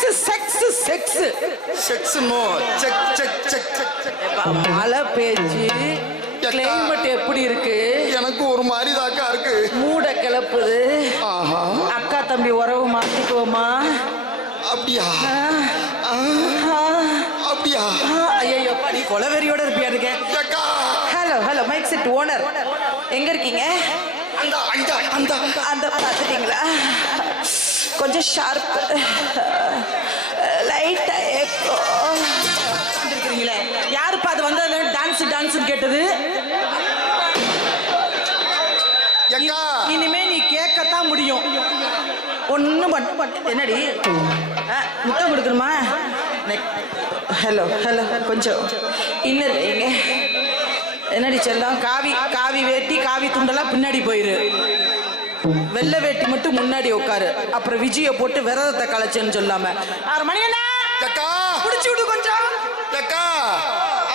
Sex checks checks checks no check check check check. மழை பேச்சு climate எப்படி இருக்கு? எனக்கு ஒரு மாதிரி தாக்கா இருக்கு. மூட கிளப்புது. அக்கா தம்பி உறவு மாத்திக்குவோமா? அப்படியா? அப்படியா? ஐயோ நீ கொலவெறியோட இருப்பியா இருக்க? Hello hello mic set owner எங்க இருக்கீங்க? அந்த அந்த அந்த அந்த பாத்துட்டீங்களா? கொஞ்சம் ஷார்ப் லைட்டா ஏக்கோ இருக்கீங்களே. யாருப்பா அது வந்து டான்ஸ் டான்ஸ் கேட்டது? இனிமே நீ கேட்கத்தான் முடியும். ஒன்னும் என்னடி முத்தம் கொடுக்கணுமா? ஹலோ ஹலோ கொஞ்சம் இன்னும் வைங்க. என்னடி செல்லம்? காவி காவி வேட்டி காவி துண்டெல்லாம் பின்னாடி போயிரு. வெள்ளை வேட்டி மட்டும் முன்னாடி உட்காரு. அப்புறம் விஜய போட்டு விரதத்தை கலைச்சேன்னு சொல்லாம 6 மணி புடிச்சு விடு கொஞ்சம்.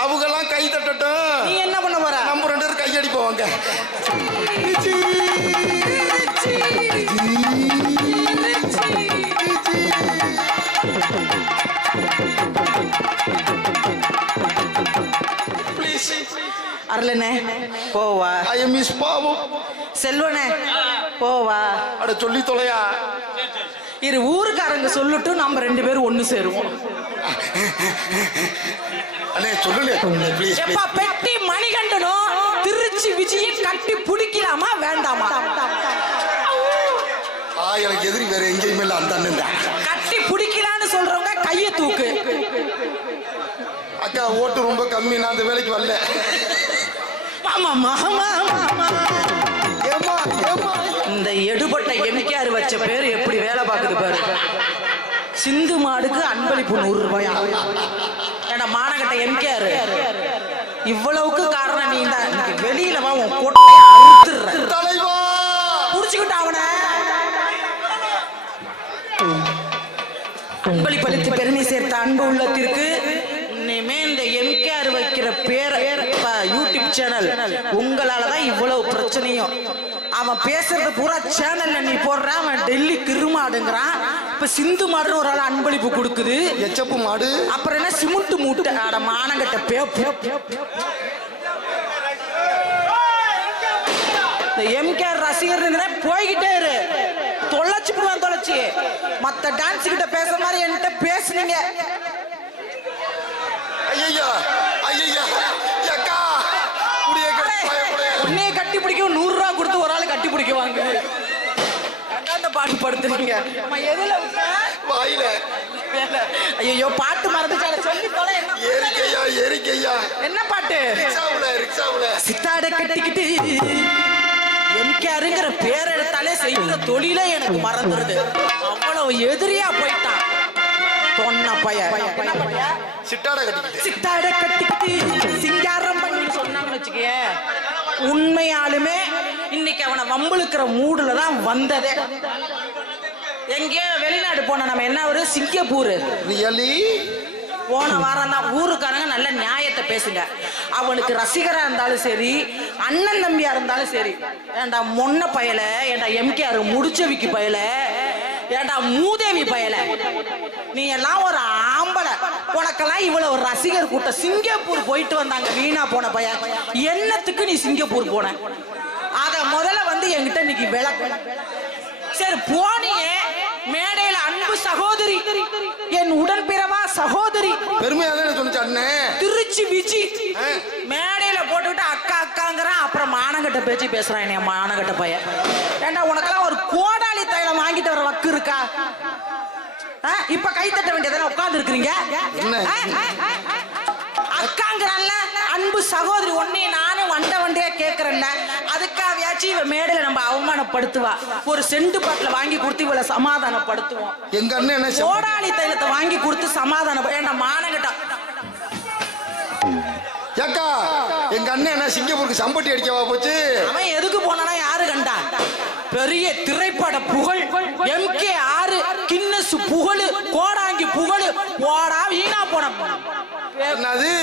அவங்க எல்லாம் கை தட்டட்டும். நீ என்ன பண்ண போற? நம்ம 2 பேரும் கையடி போவாங்க. அரளனே போவா. ஐ மிஸ் பாவம். செல்வனே போவா. அட சொல்லி தொலையா. இரு ஊருக்காரங்க சொல்லட்டும், நம்ம 2 பேரும் ஒண்ணு சேருவோம். அண்ணே சொல்லுங்க ப்ளீஸ். எப்பா பெட்டி மணிகண்டனும் திருச்சி விஜயை கட்டி பிடிக்கலாமா வேண்டாமா? எனக்கு எதிரி வேற எங்கேயுமே இல்ல. அந்த அண்ணன் தான் கட்டி பிடிக்கலான்னு சொல்றவங்க கையை தூக்கு. அக்கா ஓட்டு ரொம்ப கம்மி, நான் அந்த வேலைக்கு வரல. இந்த எடுபட்ட எம்கேஆர் வச்ச பேரு எப்படி வேலை பார்க்குது பாரு. சிந்து மாடுக்கு அன்பளிப்பு 100 ரூபாயா? ஏன்னா மானகட்ட எம்கேஆர் இவ்வளவுக்கு காரணம் நீ தான். வெளியில வா, உன் கொட்டைய அறுத்துற தலைவா. புடிச்சுக்கிட்ட அவன அன்பளிப்பளித்து பெருமை சேர்த்த அன்பு உள்ளத்திற்கு இனிமே இந்த எம்கேஆர் வைக்கிற பேரை யூடியூப் சேனல் உங்களாலதான் இவ்வளவு பிரச்சனையும். அவன் பேசுறது பூரா சேனல்ல நீ போடுற. அவன் டெல்லி கிருமாடுங்கிறான். இப்ப சிந்து மாடுன்னு ஒரு ஆள் அன்பளிப்பு கொடுக்குது. எச்சப்பு மாடு. அப்புறம் என்ன சிமெண்ட் மூட்டை? அட மானங்கட்ட பேப்பு. இந்த எம்கேஆர் ரசிகர் போய்கிட்டே இரு. தொலைச்சு போடுவான் தொலைச்சு. மத்த டான்ஸ் கிட்ட பேசுற மாதிரி என்கிட்ட பேசுனீங்க. ஐயா ஐயா அக்கா உன்னைய கட்டி பிடிக்க 100 ரூபா கொடுத்து ஒரு ஆள் கட்டி பிடிக்குவாங்க. அந்த பாட்டு படுத்துறீங்க எதுல வாயில? ஐயோ பாட்டு மறந்துச்சால சொல்லி தொலை. ஏரிக்கையா ஏரிக்கையா. என்ன பாட்டு? ரிக்ஷாவுல சித்தாட கட்டிக்கிட்டு எம்கேஆருங்கிற பேர் எடுத்தாலே செய்யற தொழிலே எனக்கு மறந்துருது. அவ்வளவு எதிரியா போயிட்டான் சொன்ன பையன். சித்தாட கட்டிக்கிட்டு சிங்காரம் பண்ணி சொன்னாங்கன்னு வச்சுக்க, உண்மையாலுமே இன்னைக்கு அவனை வம்புழுக்கிற மூடுல தான் வந்ததே. எங்கேயோ வெளிநாடு போன நம்ம என்ன ஒரு சிங்கப்பூர் போன வாரம் தான். ஊருக்காரங்க நல்ல நியாயத்தை பேசுங்க. அவனுக்கு ரசிகரா இருந்தாலும் சரி, அண்ணன் தம்பியா இருந்தாலும் சரி. ஏண்டா மொன்ன பயல, ஏண்டா எம்கேஆர் முடிச்சவிக்கு பயல, ஏண்டா மூதேவி பயல, நீ எல்லாம் ஒரு ஆம்பளை. உனக்கெல்லாம் இவ்வளவு ஒரு ரசிகர் கூட்டம். சிங்கப்பூர் போயிட்டு வந்தாங்க வீணா போன பையன். என்னத்துக்கு நீ சிங்கப்பூர் போன? அத முதல்ல வந்து என்கிட்ட இன்னைக்கு விளக்கு. சரி போனியே மேடையில அன்பு சகோதரி, என் உடன்பிறவா சகோதரி பெருமையாக சொன்ன திருச்சி விஜி மேடையில போட்டுக்கிட்டு அக்கா அக்காங்கிறான். அப்புறம் மானங்கட்ட பேச்சு பேசுறான். என் மானங்கட்ட பையன். ஏண்டா உனக்கெல்லாம் ஒரு கோடாலி தைலம் வாங்கிட்டு வர வக்கு இருக்கா? இப்ப கை தட்ட வேண்டியதான உட்கார்ந்து இருக்கிறீங்க. அக்காங்கிறான்ல அன்பு சகோதரி. ஒன்னே நானும் வண்டியா கேட்கறேன்ல. அதுக்காகயாச்சும் இவ மேடையில நம்ம அவமானப்படுத்துவா. ஒரு செண்டு பாட்டில வாங்கி கொடுத்து இவளை சமாதானப்படுத்துவோம். எங்க அண்ணன் கோடாலி தைலத்தை வாங்கி கொடுத்து சமாதானம். ஏன்னா மானங்கட்டா ஏக்கா எங்க அண்ணன் என்ன சிங்கப்பூருக்கு சம்பட்டி அடிக்கவா போச்சு? அவன் எதுக்கு போனானா யாரு கண்டா? பெரிய திரைப்பட புகழ் எம்கேஆர் கின்னஸ் புகழ் கோடாங்கி புகழ் போடா வீணா போன. என்னது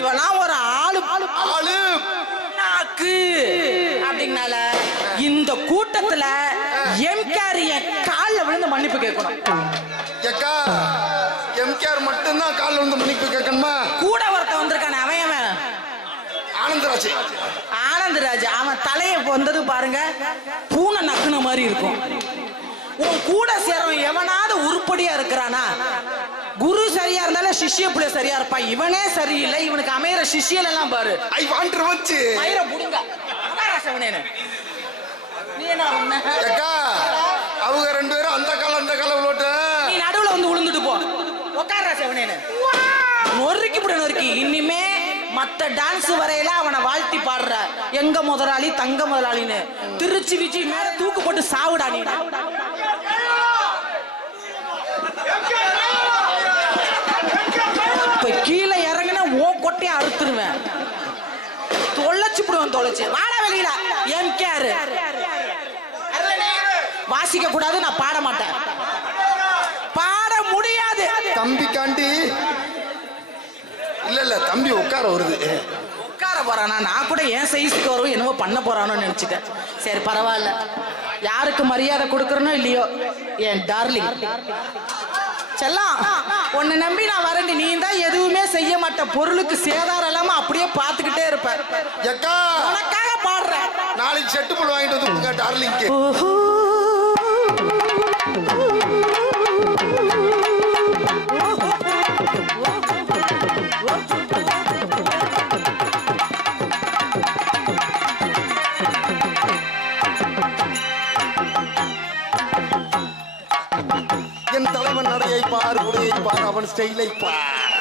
இவெல்லாம் ஒரு ஆளு ஆளு நாக்கு அப்படிங்கனால இந்த கூட்டத்துல எம்கேஆர் கால்ல விழுந்து மன்னிப்பு கேட்கணும். ஏக்கா ஆச்சு. ஆனந்தராஜ் அவன் தலைய வந்தது பாருங்க, பூனை நக்குன மாதிரி இருக்கும். உன் கூட சேரவன் எவனாவது உருப்படியா இருக்கிறானா? குரு சரியா இருந்தாலும் சிஷ்ய புள்ள சரியா இருப்பான். இவனே சரியில்லை, இவனுக்கு அமையிற சிஷ்யல் எல்லாம் பாரு. I want revenge. மயிர புடுங்க. நீ என்ன பண்ண? அக்கா அவங்க ரெண்டு பேரும் அந்த காலம் விளையாட்டு. நீ நடுவுல வந்து விழுந்துட்டு போ. உட்கார செவனேன்னு நொறுக்கி புட நொறுக்கி. இனிமே மத்த டான்ஸ் வரையில அவனை வாழ்த்தி பாடுற எங்க முதலாளி தங்க முதலாளின்னு திருச்சி விச்சி மேல தூக்கு போட்டு சாவுடா நீ. இப்ப கீழே இறங்கினா ஓ கொட்டையை அறுத்துருவேன். தொலைச்சு புடுவேன். தொலைச்சு வாடா வெளியில. எம் கேரு வாசிக்க கூடாது. நான் பாட மாட்டேன், பாட முடியாது. தம்பி காண்டி இல்ல தம்பி உட்கார வருது. உட்கார போறானா? நான் கூட என் சைஸுக்கு வரும் என்னவோ பண்ண போறானு நினைச்சிட்டேன். சரி பரவாயில்ல, யாருக்கு மரியாதை கொடுக்கறனோ இல்லையோ என் டார்லிங் செல்லம், உன்னை நம்பி நான் வரேன். நீ தான் எதுவுமே செய்ய மாட்ட, பொருளுக்கு சேதாரம் இல்லாம அப்படியே பாத்துக்கிட்டே இருப்ப. அக்கா உனக்காக பாடுறேன். நாளைக்கு செட்டு புல் வாங்கிட்டு வந்து கொடுங்க டார்லிங்க்கு. என் தலைவன் நடையை பார், உடையை பார், அவன் ஸ்டைலை பார்.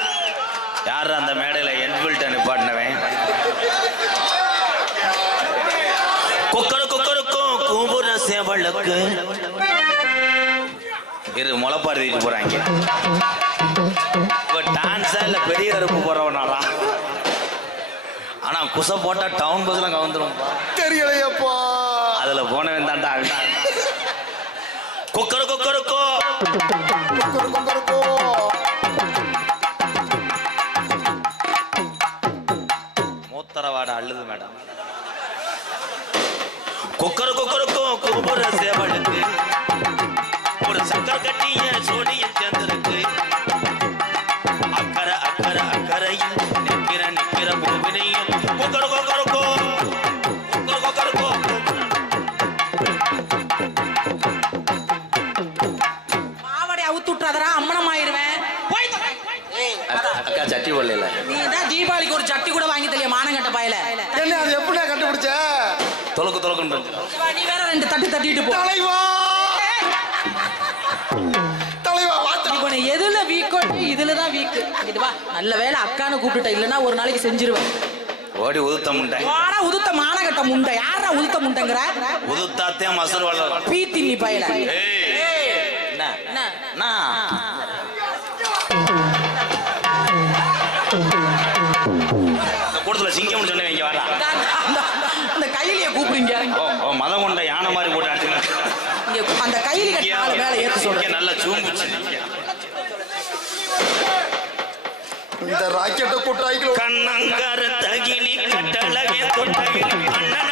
யார் அந்த மேடையில என்ஃபீல்ட் நிப்பாட்டினவன்? குக்கருக்கும் கூம்புற சேவலுக்கு இது முளைப்பாடு தூக்கிட்டு போறாங்க. டான்ஸா இல்ல பெரிய அறுப்பு போறவனாரா? ஆனா குசை போட்டா டவுன் பஸ்ல கவுந்துரும். தெரியலையப்பா. அதுல போனவன் தான்டா. குக்கருக்கோ மூத்தரவாட அள்ளுது மேடம். குக்கருக்கோ கூபுர சேவலுக்கு ஒரு சக்கர கட்டிய சோடிய சேர்ந்திருக்கு. அக்கறையில் நிக்கிற பூவினையும் குக்கருக்கோ மாவடி அவுத்து விட்டுறாதரா, அம்மனம் ஆயிருவேன். அக்கா சட்டி போடல. நீ தான் தீபாவளிக்கு ஒரு சட்டி கூட வாங்கி தெரிய மானங்கட்ட பாயல. என்ன அது எப்படி கண்டுபிடிச்ச? தொலக்கு நீ வேற ரெண்டு தட்டிட்டு போ. தலைவா இவனை எதுல வீக்கோ இதுலதான் வீக்கு. இதுவா நல்ல வேலை அக்கான்னு கூப்பிட்டுட்ட, இல்லன்னா ஒரு நாளைக்கு செஞ்சிருவேன். ஓடி உதுத்த முண்டை. வாடா உதுத்த மானகட்ட முண்டை. யாரா உதுத்த முண்டைங்கற? உதுத்தாத்தே மசல் வளரும். பீத்தின்னி பயல. என்ன கூடத்துல சிங்கம் சொன்னேன். இங்க வாடா. அந்த கையிலேயே கூப்பிடுங்க. ஓ மதம் கொண்ட யானை மாதிரி போட்டு அடிச்சுங்க. அந்த கையில கட்டால மேல ஏத்து சொல்றேன். நல்ல சூம்புச்சு. இந்த ராக்கெட்ட கூட்டாய்க்கு கண்ணங்கர தகிலி கட்டழகே தொட்டகிலி அண்ணன